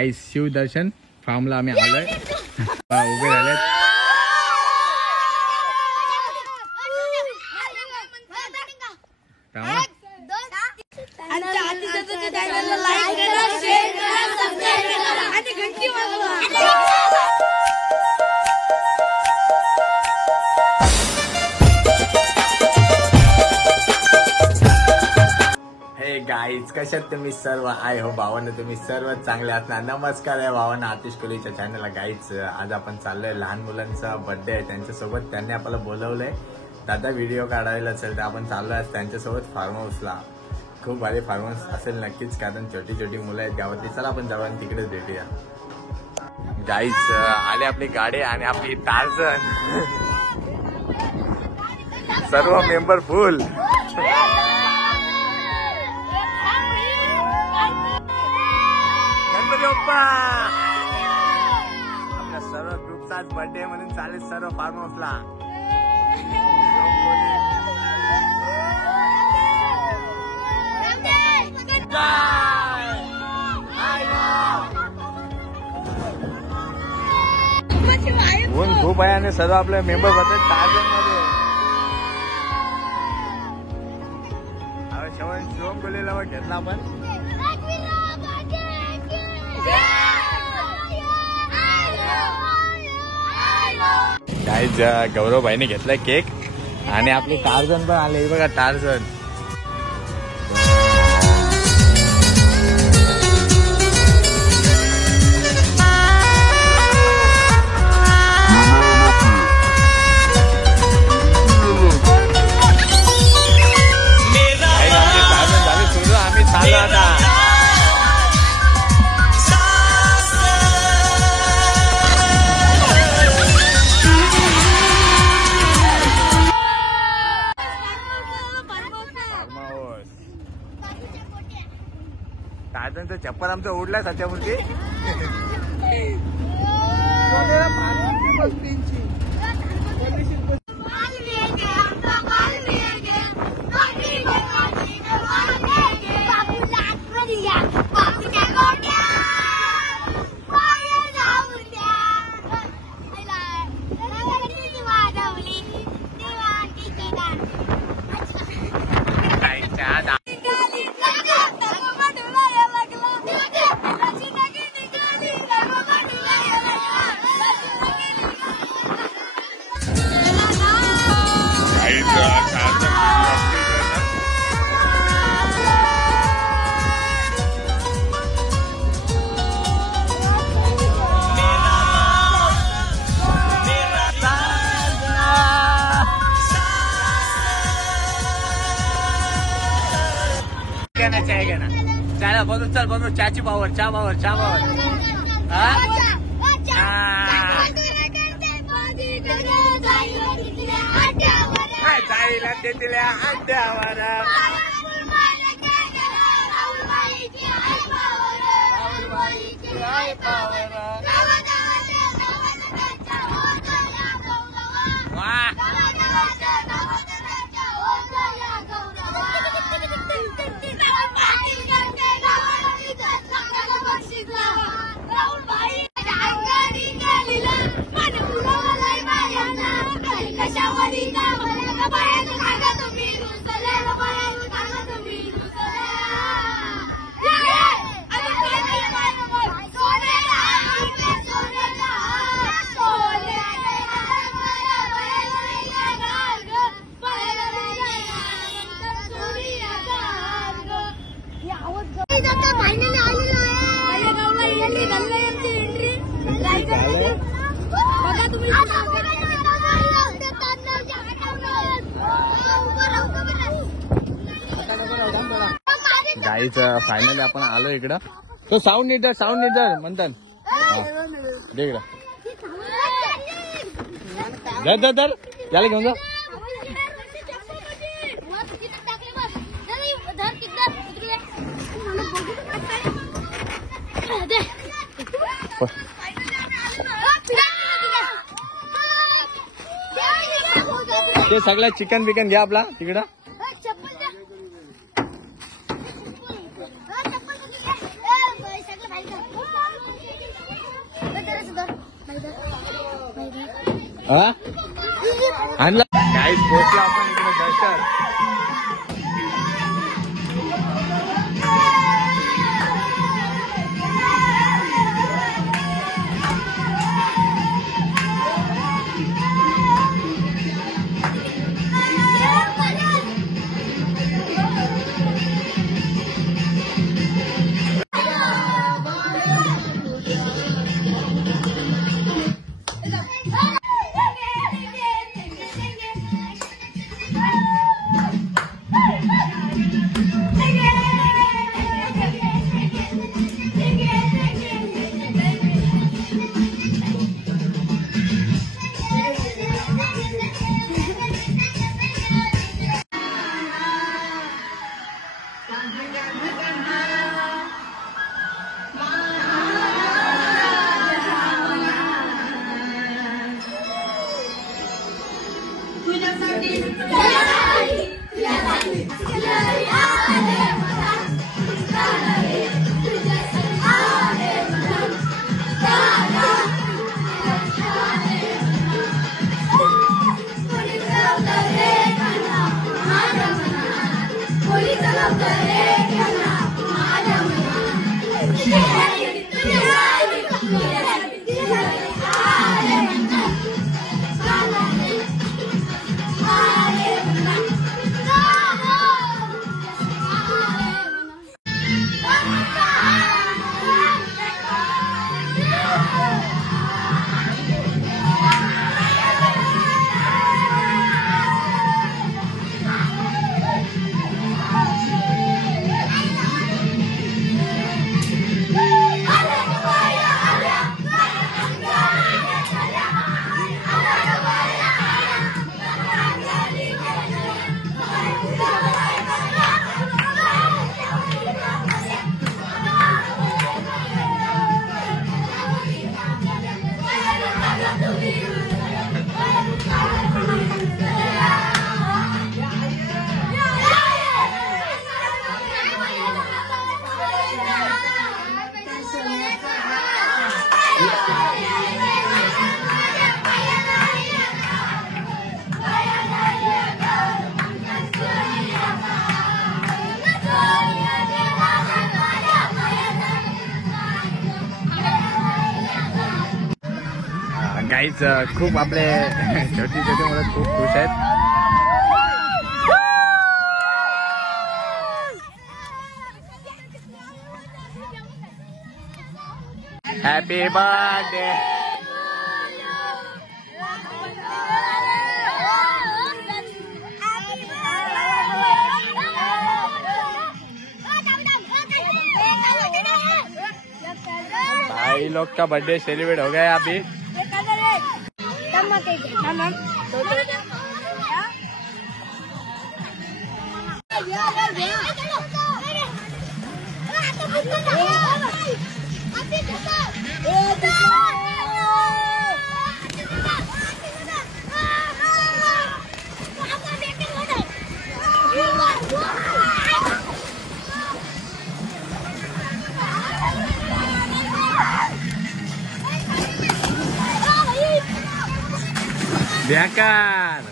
गाईस शिवदर्शन फार्मला आम्ही आलोय. उभे झालेत. गाईज कशात तुम्ही सर्व आय हो भावांना तुम्ही सर्व चांगले असणार. नमस्कार आहे भावांना आतिश कोहलीच्या चॅनलला. गाईज आज आपण चाललोय लहान मुलांचा बर्थडे आहे त्यांच्यासोबत. त्यांनी आपल्याला बोलवलंय दादा व्हिडिओ काढायला असेल तर आपण चाललोय त्यांच्यासोबत फार्म हाऊसला. खूप भारी फार्म हाऊस असेल नक्कीच कारण छोटी छोटी मुलं आहेत गावातली. चला आपण जाऊ आणि तिकडेच भेटूया. गाईज आले आपली गाडी आणि आपली टार्झन सर्व मेंबर फुल. आपल्या सर्व ग्रुपचाच बर्थडे म्हणून चालेल सर्व फार्म हाऊसला. ऊन खूप आहे आणि सर्व आपले मेंबर बसले टार्झन मध्ये. शिवम कोहलीला घेतला आपण. गाईज गौरव भाईने घेतलाय केक आणि आपले टार्झन पण आले. बघा टार्झन. झाले सुरू. आम्ही चालू आता. टार्झनचं चप्पल आमचं उडलाय सध्यावरती. चला बनू चल बनू. चहाची पावर चहा पावर चहा पावर. जाईला तिथल्या अड्ड्यावर गाईच फायनली आपण आलो इकडं. तो साऊंड नीट म्हणतात. धर याला घेऊन जा. ते सगळं चिकन बिकन घ्या आपला तिकडं. आणला काहीच पोचला आपण इकडे दर्शन. गाईच खूप आपले छोटी छोटी मुलं खूप खुश आहेत. Happy birthday. भाई लोग का बर्थडे सेलिब्रेट हो गया अभी. Biarkan.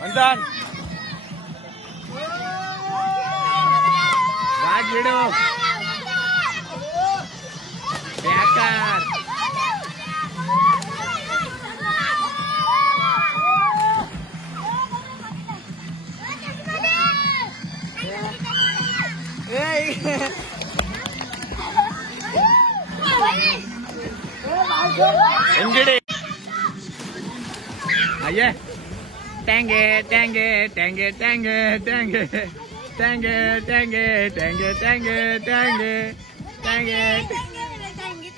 Mantan. Raj hidup. Biarkan. Enggede. Aye. Tenge, tenge, tenge, tenge, tenge, tenge, tenge, tenge, tenge, tenge, tenge.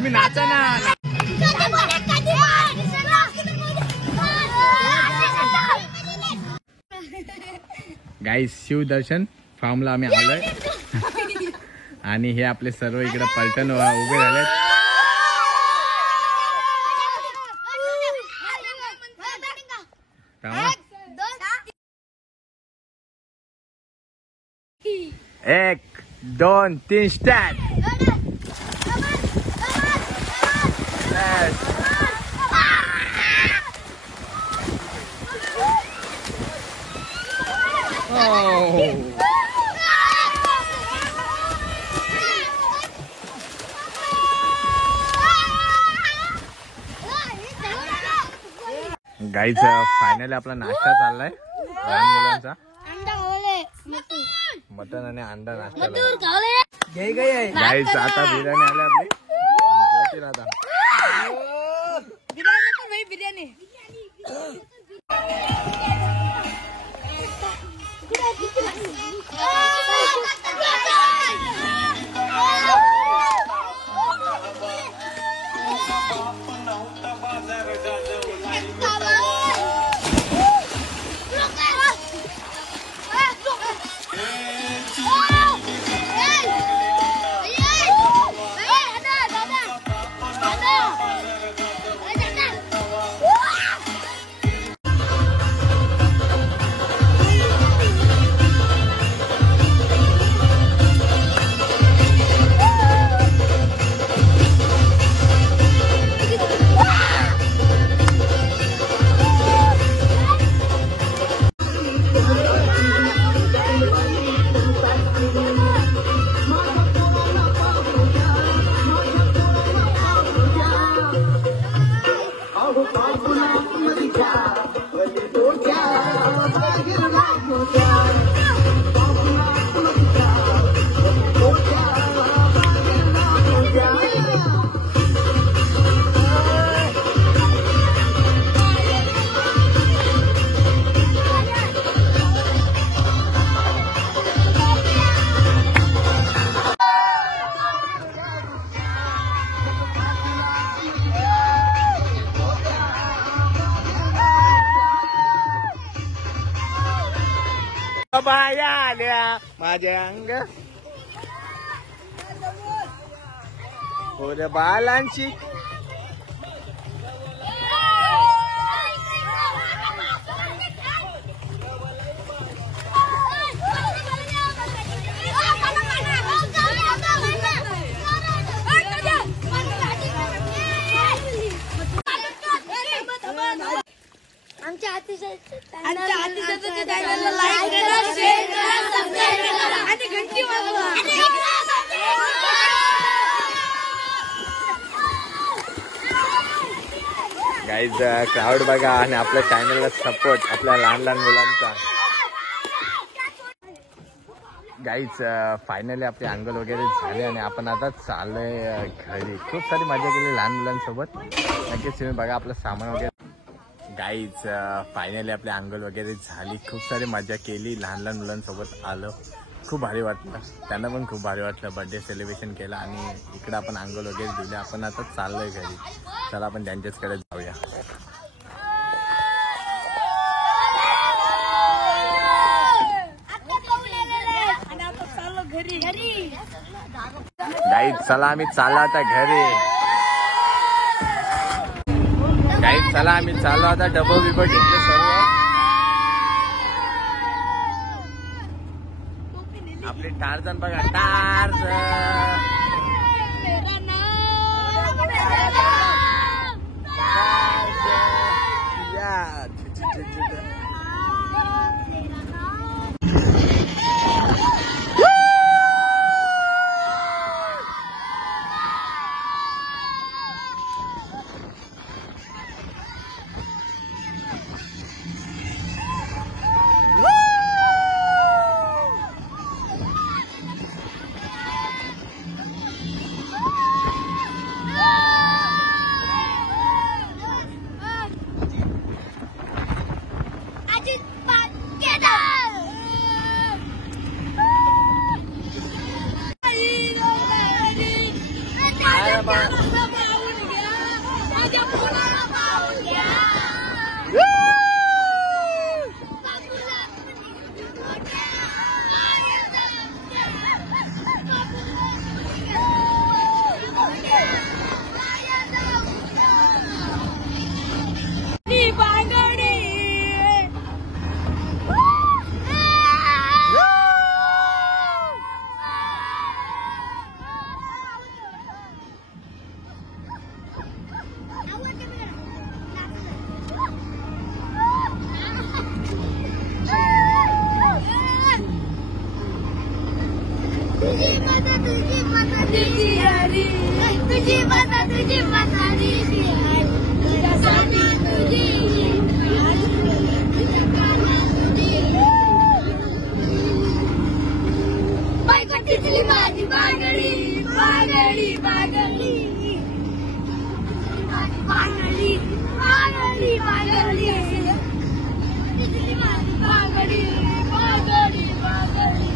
तुम्ही नाचा ना. गाईस शिवदर्शन फार्मला आम्ही आलोय आणि हे आपले सर्व इकडे पलटण उभे झालेत. एक 2 3 स्टार्ट. गाईज फायनली आपला नाश्ता चाललाय लहान मुलांचा. मटन आणि अंडा नाश्ता. गाईज आता बिर्याणी आली आपली. आता बिर्याणी बाया आल्या माझ्या अंग ओरे बालांची. आमच्या अतिशय चॅनलला लाईक करा, शेअर करा, सबस्क्राइब करा आणि घंटी वाजवा. गाईज क्राऊड बघा आणि आपल्या चॅनलला सपोर्ट आपल्या लहान लहान मुलांचा. गाईज फायनली आपले अंगल वगैरे झाले आणि आपण आता चाललोय घरी. खूप सारी मजा केली लहान मुलांसोबत. नक्कीच तुम्ही बघा आपलं सामान वगैरे. गाईज फायनली आपले अंगल वगैरे झाली. खूप सारी मजा केली लहान लहान मुलांसोबत आलो. खूप भारी वाटलं. त्यांना पण खूप भारी वाटलं. बर्थडे सेलिब्रेशन केलं आणि इकडं आपण अंगल वगैरे दिले. आपण आता चाललोय घरी. चला आपण त्यांच्याचकडे जाऊया. गाईज चला आम्ही चाललो आता घरी. गाईज चला आम्ही चाललो आता. डबं बिबं घेतलं सर्व. आपली टार्झन बघा. टार्झन तुझी यारी तुझी मसारी तुझ्यासाठी तुझी बायकोटीतली माझी बागडी बागडी बागडी बागडी बागडी बागडी तिथली माझी बागडी बागडी बागडी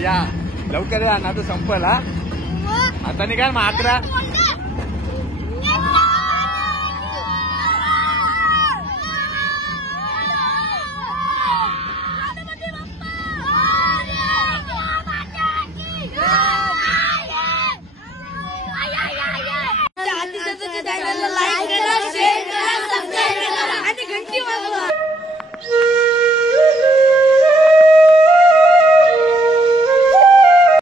या लवकर या ना तर संपल हा आता निघाल मग 11